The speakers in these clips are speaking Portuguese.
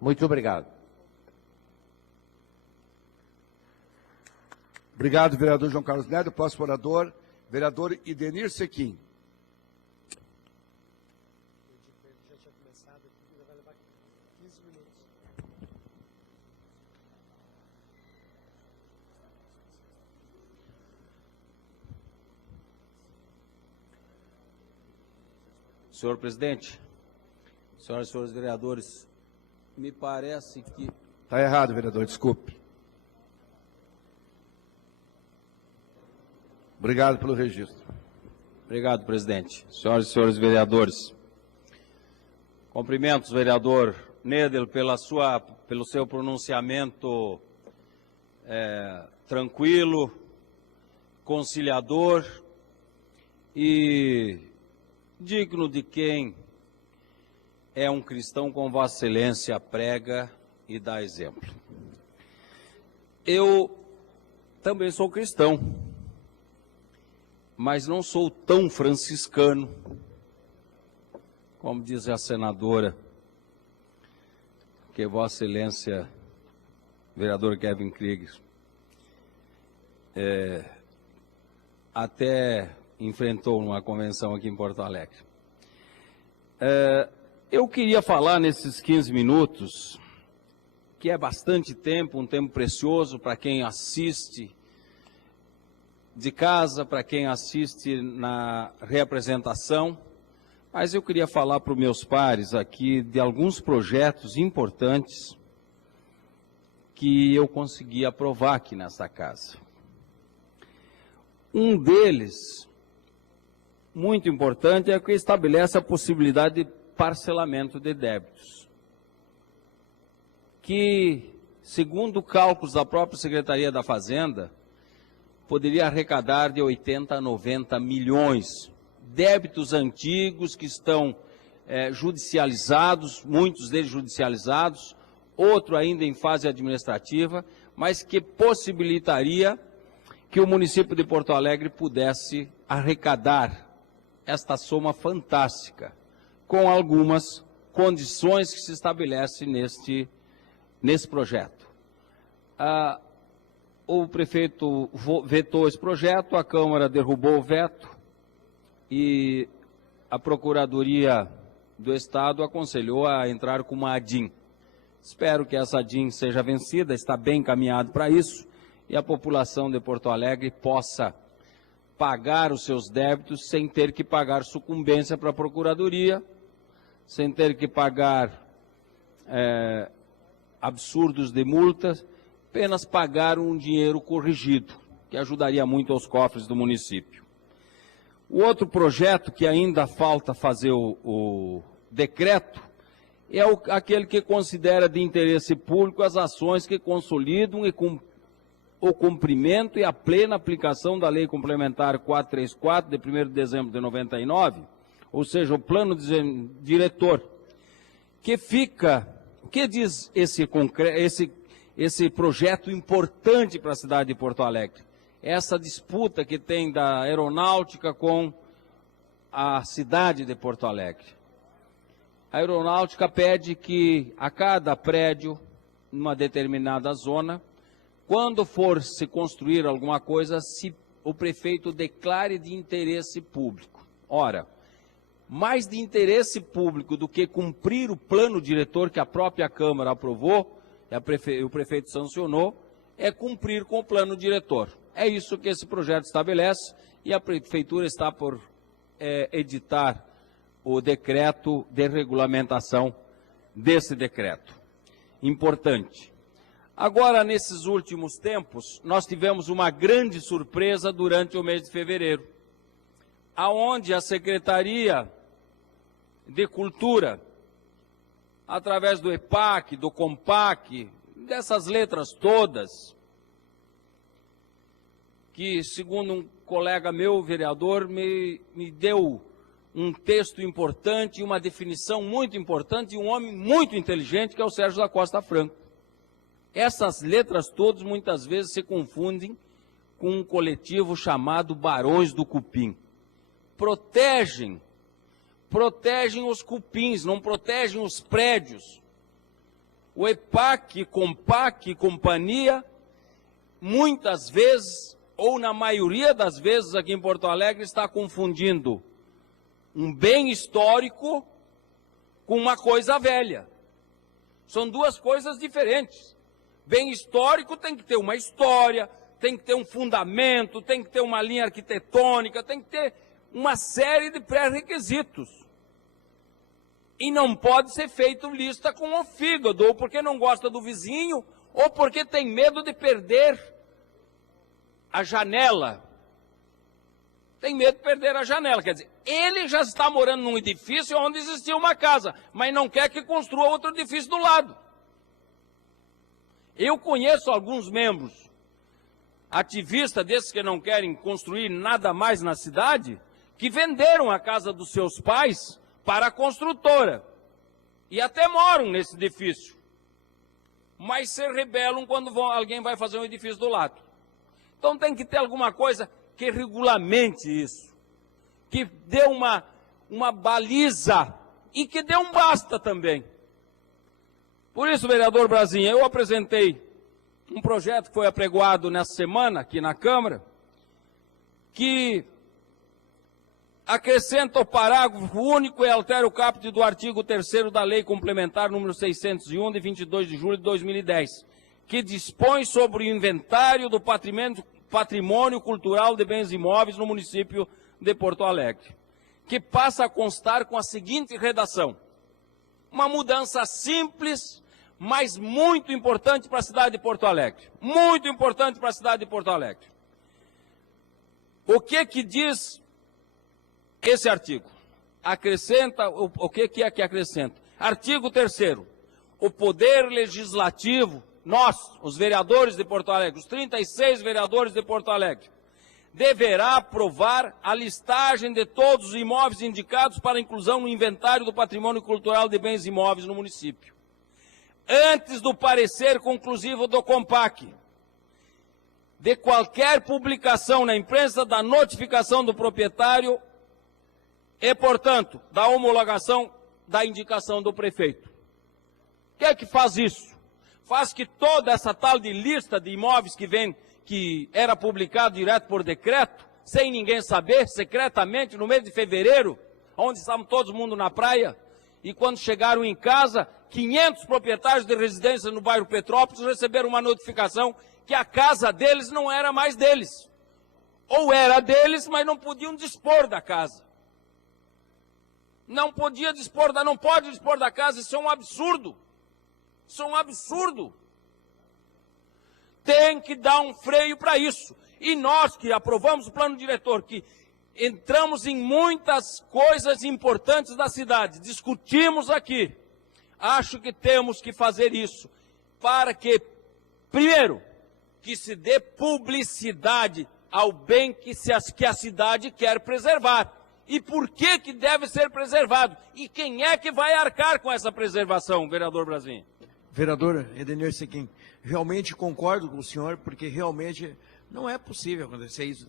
Muito obrigado. Obrigado, vereador João Carlos Neto. Próximo orador, vereador Idenir Sequim. Senhor presidente, senhoras e senhores vereadores, me parece que... Está errado, vereador, desculpe. Obrigado pelo registro. Obrigado, presidente. Senhoras e senhores vereadores, cumprimentos, vereador Nedel, pelo seu pronunciamento tranquilo, conciliador e digno de quem é um cristão com Vossa Excelência prega e dá exemplo. Eu também sou cristão, mas não sou tão franciscano, como diz a senadora, que Vossa Excelência, vereador Kevin Krieger, até enfrentou numa convenção aqui em Porto Alegre. Eu queria falar nesses 15 minutos, que é bastante tempo, um tempo precioso para quem assiste de casa, para quem assiste na reapresentação, mas eu queria falar para os meus pares aqui de alguns projetos importantes que eu consegui aprovar aqui nessa casa. Um deles, muito importante, é o que estabelece a possibilidade de parcelamento de débitos, que, segundo cálculos da própria Secretaria da Fazenda, poderia arrecadar de 80 a 90 milhões. Débitos antigos que estão judicializados, muitos deles judicializados, outro ainda em fase administrativa, mas que possibilitaria que o município de Porto Alegre pudesse arrecadar esta soma fantástica, com algumas condições que se estabelecem nesse projeto. O prefeito vetou esse projeto, a Câmara derrubou o veto e a Procuradoria do Estado aconselhou a entrar com uma ADIM. Espero que essa ADIM seja vencida, está bem encaminhado para isso, e a população de Porto Alegre possa pagar os seus débitos sem ter que pagar sucumbência para a Procuradoria, sem ter que pagar absurdos de multas, apenas pagar um dinheiro corrigido, que ajudaria muito aos cofres do município. O outro projeto que ainda falta fazer o decreto é aquele que considera de interesse público as ações que consolidam o cumprimento e a plena aplicação da Lei Complementar 434, de 1º de dezembro de 99, ou seja, o plano diretor, que diz esse projeto importante para a cidade de Porto Alegre? Essa disputa que tem da aeronáutica com a cidade de Porto Alegre. A aeronáutica pede que a cada prédio, numa determinada zona, quando for se construir alguma coisa, o prefeito declare de interesse público. Ora, mais de interesse público do que cumprir o plano diretor que a própria Câmara aprovou, e o prefeito sancionou, é cumprir com o plano diretor. É isso que esse projeto estabelece e a prefeitura está por editar o decreto de regulamentação desse decreto. Importante. Agora, nesses últimos tempos, nós tivemos uma grande surpresa durante o mês de fevereiro, aonde a Secretaria de Cultura, através do EPAC, do COMPAC, dessas letras todas, que, segundo um colega meu, vereador, me deu um texto importante, uma definição muito importante, e um homem muito inteligente, que é o Sérgio da Costa Franco. Essas letras todas, muitas vezes, se confundem com um coletivo chamado Barões do Cupim. Protegem os cupins, não protegem os prédios. O EPAC, Compac e companhia, muitas vezes, ou na maioria das vezes aqui em Porto Alegre, está confundindo um bem histórico com uma coisa velha. São duas coisas diferentes. Bem histórico tem que ter uma história, tem que ter um fundamento, tem que ter uma linha arquitetônica, tem que ter uma série de pré-requisitos. E não pode ser feito lista com o fígado, ou porque não gosta do vizinho, ou porque tem medo de perder a janela. Tem medo de perder a janela. Quer dizer, ele já está morando num edifício onde existia uma casa, mas não quer que construa outro edifício do lado. Eu conheço alguns membros, ativistas desses que não querem construir nada mais na cidade, que venderam a casa dos seus pais para a construtora. E até moram nesse edifício. Mas se rebelam quando alguém vai fazer um edifício do lado. Então tem que ter alguma coisa que regulamente isso. Que dê uma baliza e que dê um basta também. Por isso, vereador Brasinha, eu apresentei um projeto que foi apregoado nessa semana aqui na Câmara, que acrescenta o parágrafo único e altera o caput do artigo 3º da Lei Complementar número 601, de 22 de julho de 2010, que dispõe sobre o inventário do patrimônio cultural de bens imóveis no município de Porto Alegre, que passa a constar com a seguinte redação: uma mudança simples, mas muito importante para a cidade de Porto Alegre. Muito importante para a cidade de Porto Alegre. O que diz esse artigo? Acrescenta, o que é que acrescenta? Artigo 3º. O Poder Legislativo, nós, os vereadores de Porto Alegre, os 36 vereadores de Porto Alegre, deverá aprovar a listagem de todos os imóveis indicados para inclusão no inventário do patrimônio cultural de bens imóveis no município, antes do parecer conclusivo do Compac, de qualquer publicação na imprensa da notificação do proprietário e, portanto, da homologação da indicação do prefeito. O que é que faz isso? Faz que toda essa tal de lista de imóveis que era publicado direto por decreto, sem ninguém saber, secretamente, no mês de fevereiro, onde estavam todo mundo na praia, e quando chegaram em casa, 500 proprietários de residência no bairro Petrópolis receberam uma notificação que a casa deles não era mais deles. Ou era deles, mas não podiam dispor da casa. Não pode dispor da casa, isso é um absurdo. Isso é um absurdo. Tem que dar um freio para isso. E nós que aprovamos o plano diretor, que entramos em muitas coisas importantes da cidade, discutimos aqui, acho que temos que fazer isso para que, primeiro, que se dê publicidade ao bem que a cidade quer preservar. E por que deve ser preservado? E quem é que vai arcar com essa preservação, vereador Brasinha? Vereador Edenir Sequim, realmente concordo com o senhor, porque realmente não é possível acontecer isso.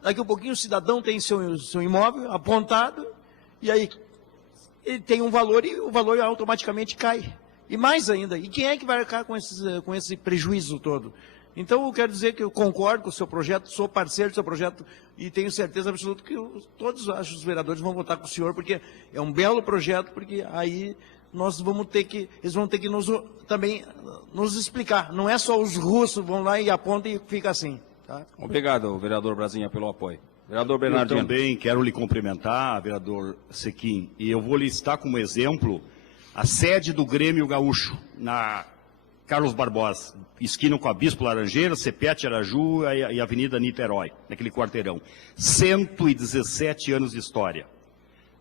Daqui a pouquinho o cidadão tem seu imóvel apontado, e aí ele tem um valor e o valor automaticamente cai. E mais ainda, e quem é que vai arcar com esse prejuízo todo? Então eu quero dizer que eu concordo com o seu projeto, sou parceiro do seu projeto e tenho certeza absoluta que todos os vereadores vão votar com o senhor, porque é um belo projeto, porque aí eles vão ter que também nos explicar. Não é só os russos vão lá e apontam e fica assim. Tá? Obrigado, vereador Brasinha, pelo apoio. Vereador Bernardino. Eu também quero lhe cumprimentar, vereador Sequim, e eu vou listar como exemplo a sede do Grêmio Gaúcho, na Carlos Barbosa, esquina com a Bispo Laranjeira, Cepete Araju e Avenida Niterói, naquele quarteirão. 117 anos de história.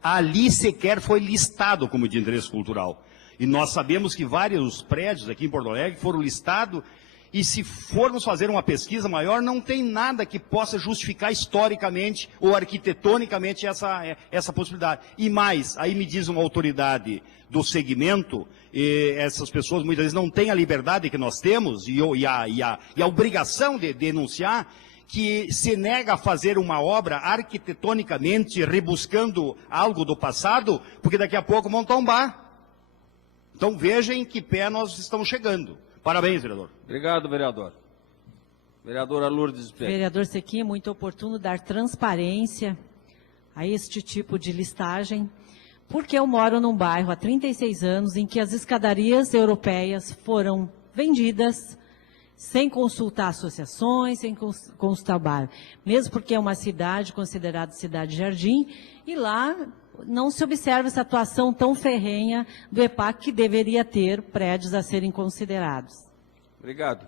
Ali sequer foi listado como de interesse cultural. E nós sabemos que vários prédios aqui em Porto Alegre foram listados, e se formos fazer uma pesquisa maior, não tem nada que possa justificar historicamente ou arquitetonicamente essa possibilidade. E mais, aí me diz uma autoridade do segmento, essas pessoas muitas vezes não têm a liberdade que nós temos e a obrigação de denunciar, que se nega a fazer uma obra arquitetonicamente rebuscando algo do passado, porque daqui a pouco vão tombar. Então vejam em que pé nós estamos chegando. Parabéns, vereador. Obrigado, vereador. Vereadora Lourdes Pérez. Vereador Sequim, é muito oportuno dar transparência a este tipo de listagem, porque eu moro num bairro há 36 anos em que as escadarias europeias foram vendidas sem consultar associações, sem consultar o bairro. Mesmo porque é uma cidade considerada cidade-jardim, e lá não se observa essa atuação tão ferrenha do EPAC, que deveria ter prédios a serem considerados. Obrigado.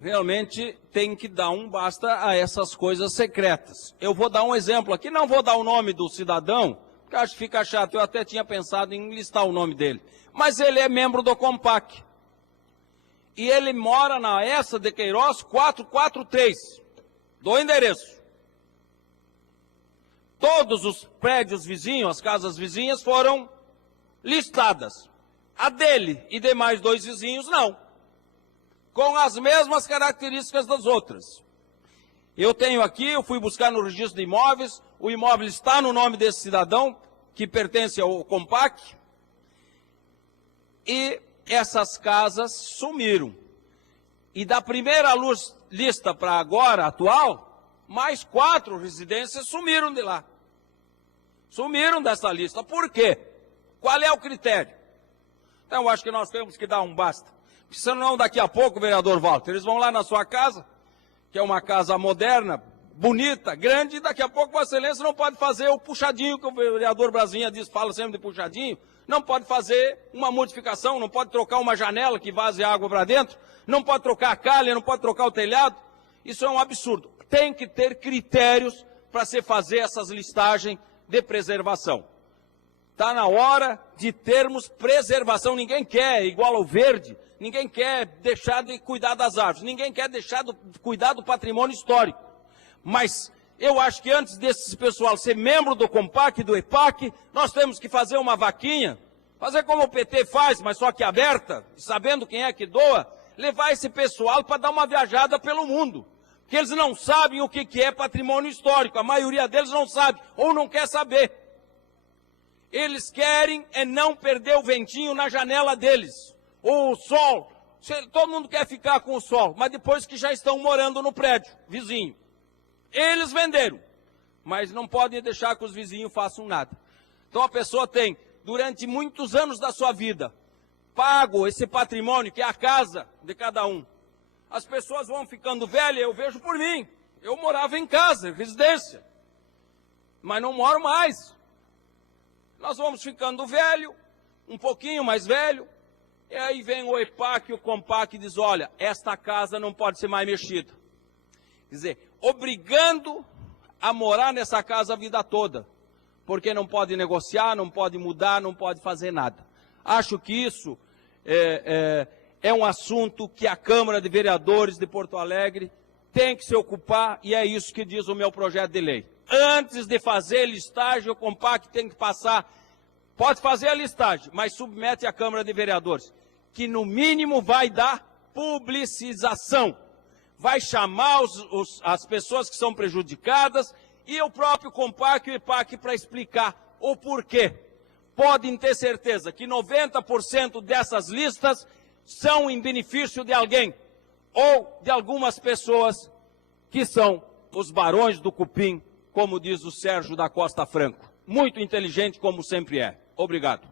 Realmente tem que dar um basta a essas coisas secretas. Eu vou dar um exemplo aqui, não vou dar o nome do cidadão, porque acho que fica chato, eu até tinha pensado em listar o nome dele. Mas ele é membro do Compac. E ele mora na Essa de Queiroz 443, do endereço. Todos os prédios vizinhos, as casas vizinhas foram listadas. A dele e demais 2 vizinhos, não. Com as mesmas características das outras. Eu tenho aqui, eu fui buscar no registro de imóveis, o imóvel está no nome desse cidadão, que pertence ao Compac, e essas casas sumiram. E da primeira lista para agora, atual, mais 4 residências sumiram de lá. Sumiram dessa lista. Por quê? Qual é o critério? Então, eu acho que nós temos que dar um basta. Porque senão, daqui a pouco, vereador Walter, eles vão lá na sua casa, que é uma casa moderna, bonita, grande, e daqui a pouco Vossa Excelência não pode fazer o puxadinho, que o vereador Brasinha diz, fala sempre de puxadinho, não pode fazer uma modificação, não pode trocar uma janela que vaze água para dentro, não pode trocar a calha, não pode trocar o telhado. Isso é um absurdo. Tem que ter critérios para se fazer essas listagens de preservação. Está na hora de termos preservação. Ninguém quer, igual ao verde, ninguém quer deixar de cuidar das árvores, ninguém quer deixar de cuidar do patrimônio histórico. Mas eu acho que antes desse pessoal ser membro do Compac e do EPAC, nós temos que fazer uma vaquinha, fazer como o PT faz, mas só que aberta, sabendo quem é que doa, levar esse pessoal para dar uma viajada pelo mundo. Porque eles não sabem o que é patrimônio histórico, a maioria deles não sabe, ou não quer saber. Eles querem é não perder o ventinho na janela deles, ou o sol. Todo mundo quer ficar com o sol, mas depois que já estão morando no prédio vizinho. Eles venderam, mas não podem deixar que os vizinhos façam nada. Então a pessoa tem, durante muitos anos da sua vida, pago esse patrimônio, que é a casa de cada um. As pessoas vão ficando velhas, eu vejo por mim. Eu morava em casa, em residência, mas não moro mais. Nós vamos ficando velho, um pouquinho mais velho, e aí vem o EPAC e o Compac e diz, olha, esta casa não pode ser mais mexida. Quer dizer, obrigando a morar nessa casa a vida toda, porque não pode negociar, não pode mudar, não pode fazer nada. Acho que isso é um assunto que a Câmara de Vereadores de Porto Alegre tem que se ocupar, e é isso que diz o meu projeto de lei. Antes de fazer listagem, o Compac tem que passar, pode fazer a listagem, mas submete à Câmara de Vereadores, que no mínimo vai dar publicização. Vai chamar as pessoas que são prejudicadas e o próprio Compac e o EPAC para explicar o porquê. Podem ter certeza que 90% dessas listas são em benefício de alguém ou de algumas pessoas que são os barões do cupim, como diz o Sérgio da Costa Franco. Muito inteligente, como sempre é. Obrigado.